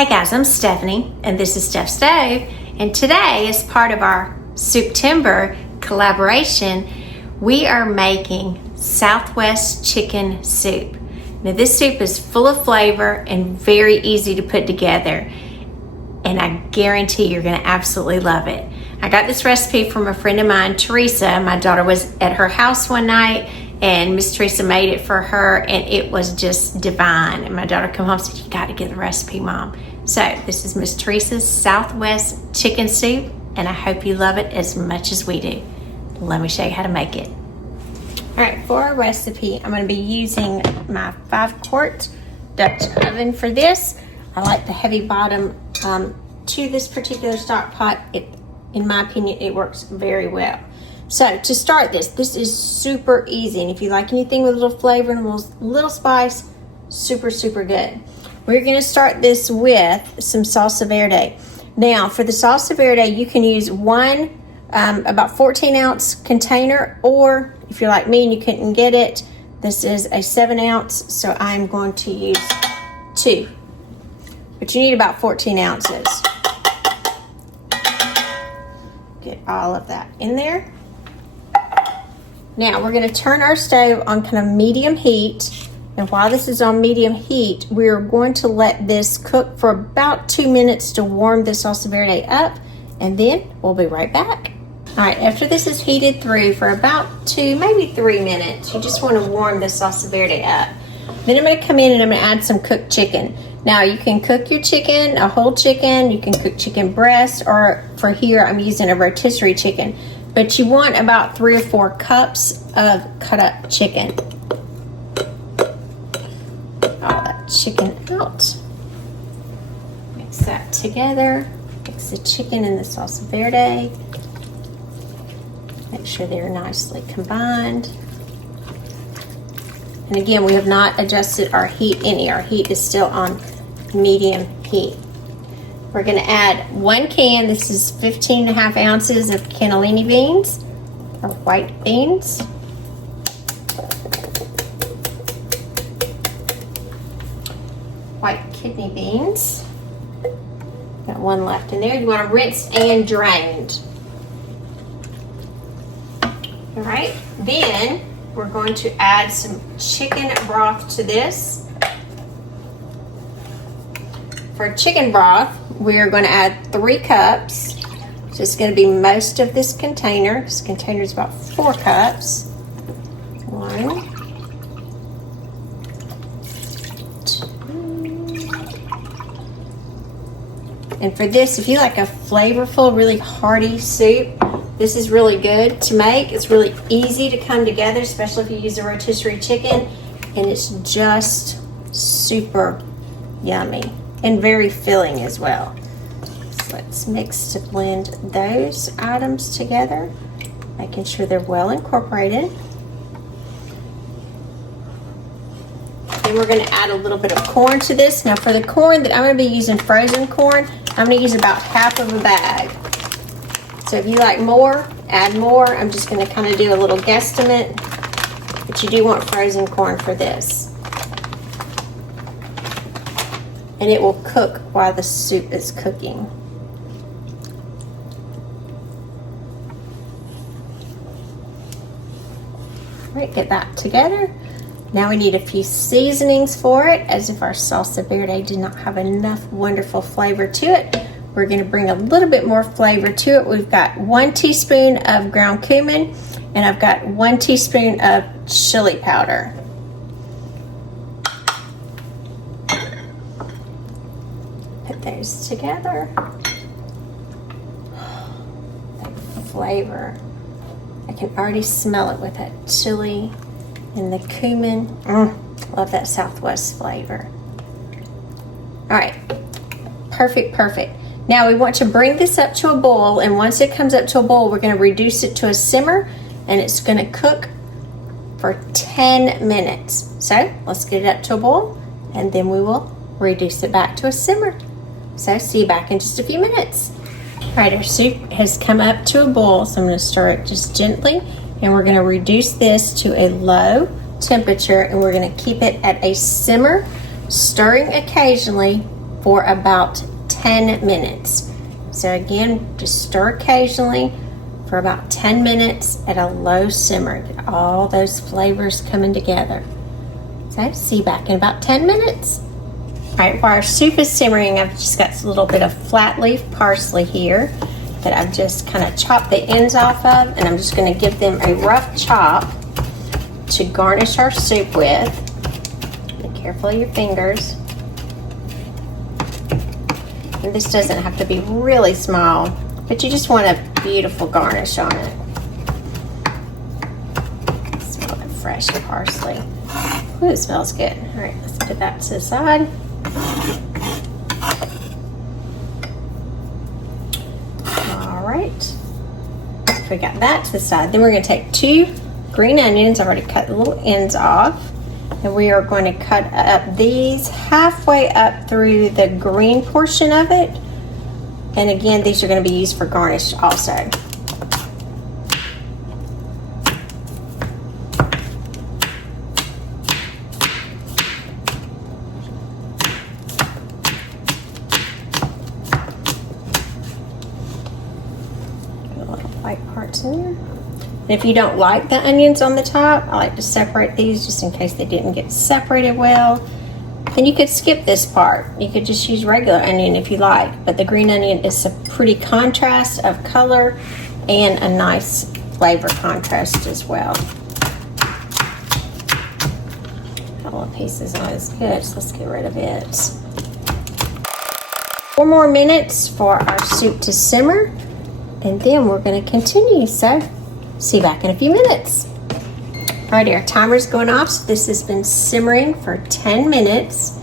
Hey guys, I'm Stephanie and this is Steph's Stove, and today as part of our Souptember collaboration we are making Southwest chicken soup. Now this soup is full of flavor and very easy to put together, and I guarantee you're going to absolutely love it. I got this recipe from a friend of mine, Teresa. My daughter was at her house one night and Miss Teresa made it for her and it was just divine. And my daughter come home and said, "You got to get the recipe, Mom." So this is Miss Teresa's Southwest chicken soup and I hope you love it as much as we do. Let me show you how to make it. All right, for our recipe, I'm going to be using my 5-quart Dutch oven for this. I like the heavy bottom to this particular stock pot. In my opinion, it works very well. So to start this is super easy. And if you like anything with a little flavor and a little spice, super, super good. We're gonna start this with some Salsa Verde. Now for the Salsa Verde, you can use one about 14 ounce container, or if you're like me and you couldn't get it, this is a 7 ounce, so I'm going to use 2. But you need about 14 ounces. Get all of that in there. Now we're going to turn our stove on kind of medium heat, and while this is on medium heat, we're going to let this cook for about 2 minutes to warm the Salsa Verde up, and then we'll be right back. All right, after this is heated through for about 2, maybe 3 minutes, you just want to warm the Salsa Verde up. Then I'm going to come in and I'm going to add some cooked chicken. Now you can cook your chicken, a whole chicken, you can cook chicken breast, or for here I'm using a rotisserie chicken. But you want about 3 or 4 cups of cut up chicken. All that chicken out. Mix that together. Mix the chicken and the Salsa Verde. Make sure they're nicely combined. And again, we have not adjusted our heat any. Our heat is still on medium heat. We're going to add 1 can. This is 15.5 ounces of cannelloni beans, or white beans. White kidney beans. Got 1 left in there. You want to rinse and drained. All right. Then we're going to add some chicken broth to this. For chicken broth, we are going to add 3 cups. So it's going to be most of this container. This container is about 4 cups. 1, 2. And for this, if you like a flavorful, really hearty soup, this is really good to make. It's really easy to come together, especially if you use a rotisserie chicken, and it's just super yummy and very filling as well. So let's mix to blend those items together, making sure they're well incorporated. Then we're going to add a little bit of corn to this. Now for the corn, that I'm going to be using frozen corn. I'm going to use about half of a bag. So if you like more, add more. I'm just going to kind of do a little guesstimate, but you do want frozen corn for this. And it will cook while the soup is cooking. All right, get that together. Now we need a few seasonings for it, as if our Salsa Verde did not have enough wonderful flavor to it. We're going to bring a little bit more flavor to it. We've got 1 teaspoon of ground cumin, and I've got 1 teaspoon of chili powder. Put those together. That flavor. I can already smell it with that chili and the cumin. Love that Southwest flavor. All right, perfect, perfect. Now we want to bring this up to a boil, and once it comes up to a boil, we're going to reduce it to a simmer, and it's going to cook for 10 minutes. So let's get it up to a boil, and then we will reduce it back to a simmer. So see you back in just a few minutes. All right, our soup has come up to a boil, so I'm going to stir it just gently, and we're going to reduce this to a low temperature, and we're going to keep it at a simmer, stirring occasionally for about 10 minutes. So again, just stir occasionally for about 10 minutes at a low simmer. Get all those flavors coming together. So see back in about 10 minutes. All right, while our soup is simmering, I've just got a little bit of flat leaf parsley here that I've just kind of chopped the ends off of, and I'm just going to give them a rough chop to garnish our soup with. Be careful of your fingers. And this doesn't have to be really small, but you just want a beautiful garnish on it. Smell that fresh parsley. Ooh, it smells good. All right, let's put that to the side. All right, we got that to the side. Then we're going to take 2 green onions. I've already cut the little ends off. And we are going to cut up these halfway up through the green portion of it. And again, these are going to be used for garnish also. Got a little white parts in there. And if you don't like the onions on the top, I like to separate these just in case they didn't get separated well. And you could skip this part. You could just use regular onion if you like, but the green onion is a pretty contrast of color and a nice flavor contrast as well. A couple of pieces not as good, so let's get rid of it. 4 more minutes for our soup to simmer, and then we're going to continue. So see you back in a few minutes. Alrighty, our timer's going off, so this has been simmering for 10 minutes.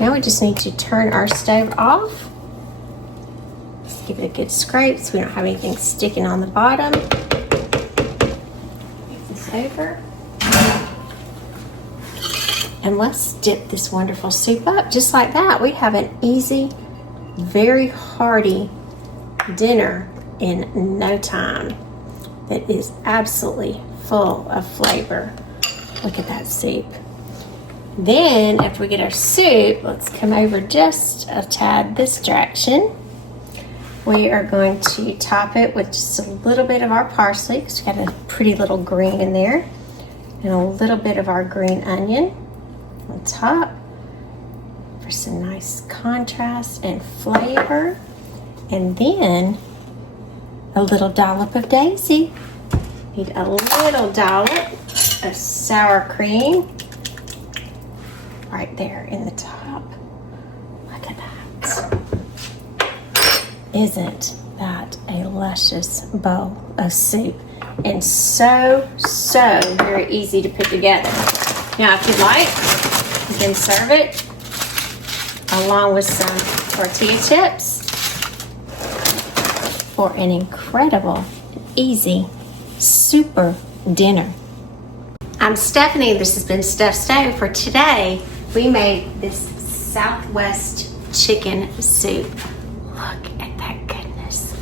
Now we just need to turn our stove off. Just give it a good scrape so we don't have anything sticking on the bottom. Move this over. And let's dip this wonderful soup up. Just like that, we have an easy, very hearty dinner in no time. That is absolutely full of flavor. Look at that soup. Then after we get our soup, let's come over just a tad this direction. We are going to top it with just a little bit of our parsley, because we've got a pretty little green in there, and a little bit of our green onion on top for some nice contrast and flavor. And then a little dollop of daisy. Need a little dollop of sour cream right there in the top. Look at that. Isn't that a luscious bowl of soup? And so very easy to put together. Now, if you'd like, you can serve it along with some tortilla chips for an incredible, easy, super dinner. I'm Stephanie. This has been Steph's Stove. For today, we made this Southwest chicken soup. Look at that goodness.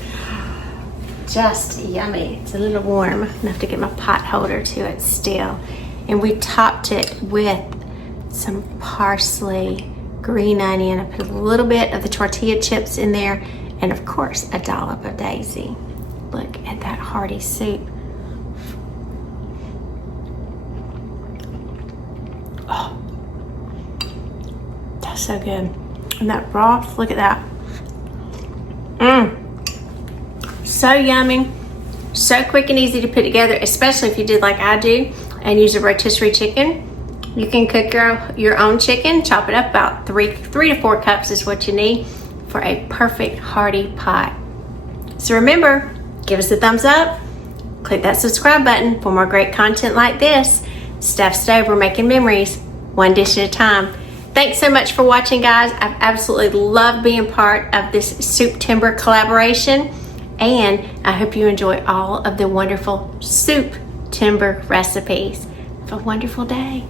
Just yummy. It's a little warm. I'm gonna have to get my pot holder to it still. And we topped it with some parsley, green onion. I put a little bit of the tortilla chips in there, and of course, a dollop of daisy. Look at that hearty soup. Oh, that's so good. And that broth, look at that. So yummy, so quick and easy to put together, especially if you did like I do and use a rotisserie chicken. You can cook your own chicken, chop it up about 3 to 4 cups is what you need for a perfect hearty pie. So remember, give us a thumbs up, click that subscribe button for more great content like this. Steph's Stove, we're making memories, one dish at a time. Thanks so much for watching, guys. I've absolutely loved being part of this Souptember collaboration, and I hope you enjoy all of the wonderful Souptember recipes. Have a wonderful day.